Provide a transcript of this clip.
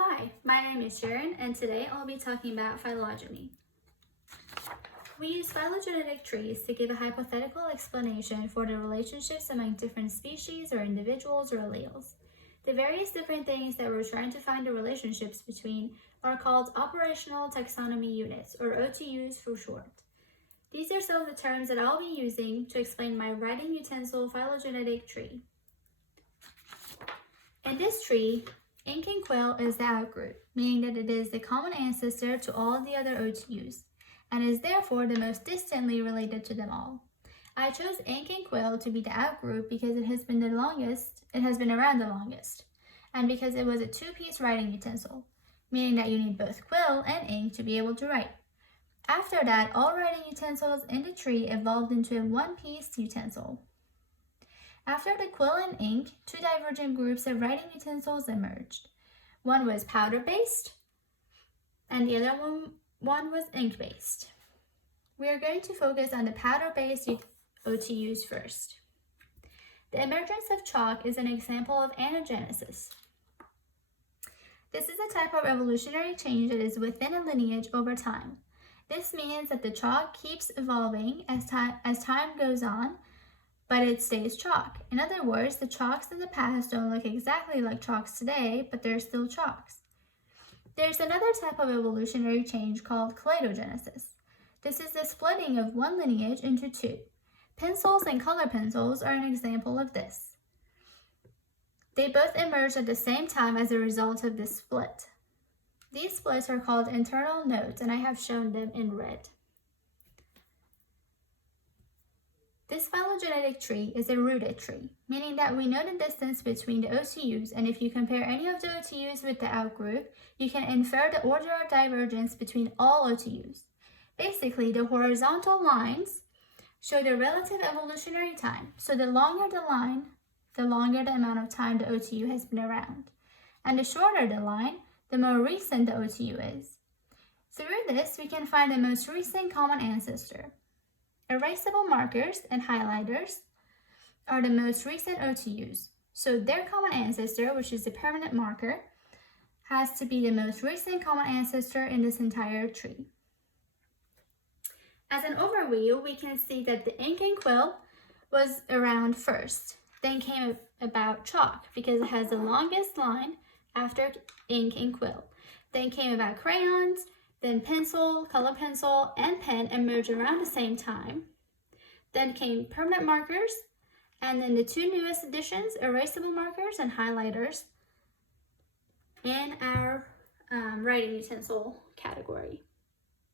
Hi, my name is Shirin, and today I'll be talking about phylogeny. We use phylogenetic trees to give a hypothetical explanation for the relationships among different species or individuals or alleles. The various different things that we're trying to find the relationships between are called operational taxonomy units, or OTUs for short. These are some of the terms that I'll be using to explain my writing utensil phylogenetic tree. In this tree, ink and quill is the outgroup, meaning that it is the common ancestor to all of the other OTUs, and is therefore the most distantly related to them all. I chose ink and quill to be the outgroup because it has been around the longest, and because it was a two-piece writing utensil, meaning that you need both quill and ink to be able to write. After that, all writing utensils in the tree evolved into a one-piece utensil. After the quill and ink, two divergent groups of writing utensils emerged. One was powder-based, and the other one was ink-based. We are going to focus on the powder-based OTUs first. The emergence of chalk is an example of anogenesis. This is a type of evolutionary change that is within a lineage over time. This means that the chalk keeps evolving as time goes on, but it stays chalk. In other words, the chalks in the past don't look exactly like chalks today, but they're still chalks. There's another type of evolutionary change called cladogenesis. This is the splitting of one lineage into two. Pencils and color pencils are an example of this. They both emerged at the same time as a result of this split. These splits are called internal nodes, and I have shown them in red. This phylogenetic tree is a rooted tree, meaning that we know the distance between the OTUs, and if you compare any of the OTUs with the outgroup, you can infer the order of divergence between all OTUs. Basically, the horizontal lines show the relative evolutionary time. So the longer the line, the longer the amount of time the OTU has been around. And the shorter the line, the more recent the OTU is. Through this, we can find the most recent common ancestor. Erasable markers and highlighters are the most recent OTUs. So their common ancestor, which is the permanent marker, has to be the most recent common ancestor in this entire tree. As an overview, we can see that the ink and quill was around first. Then came about chalk because it has the longest line after ink and quill. Then came about crayons, then pencil, color pencil, and pen emerged around the same time. Then came permanent markers, and then the two newest additions, erasable markers and highlighters, in our writing utensil category.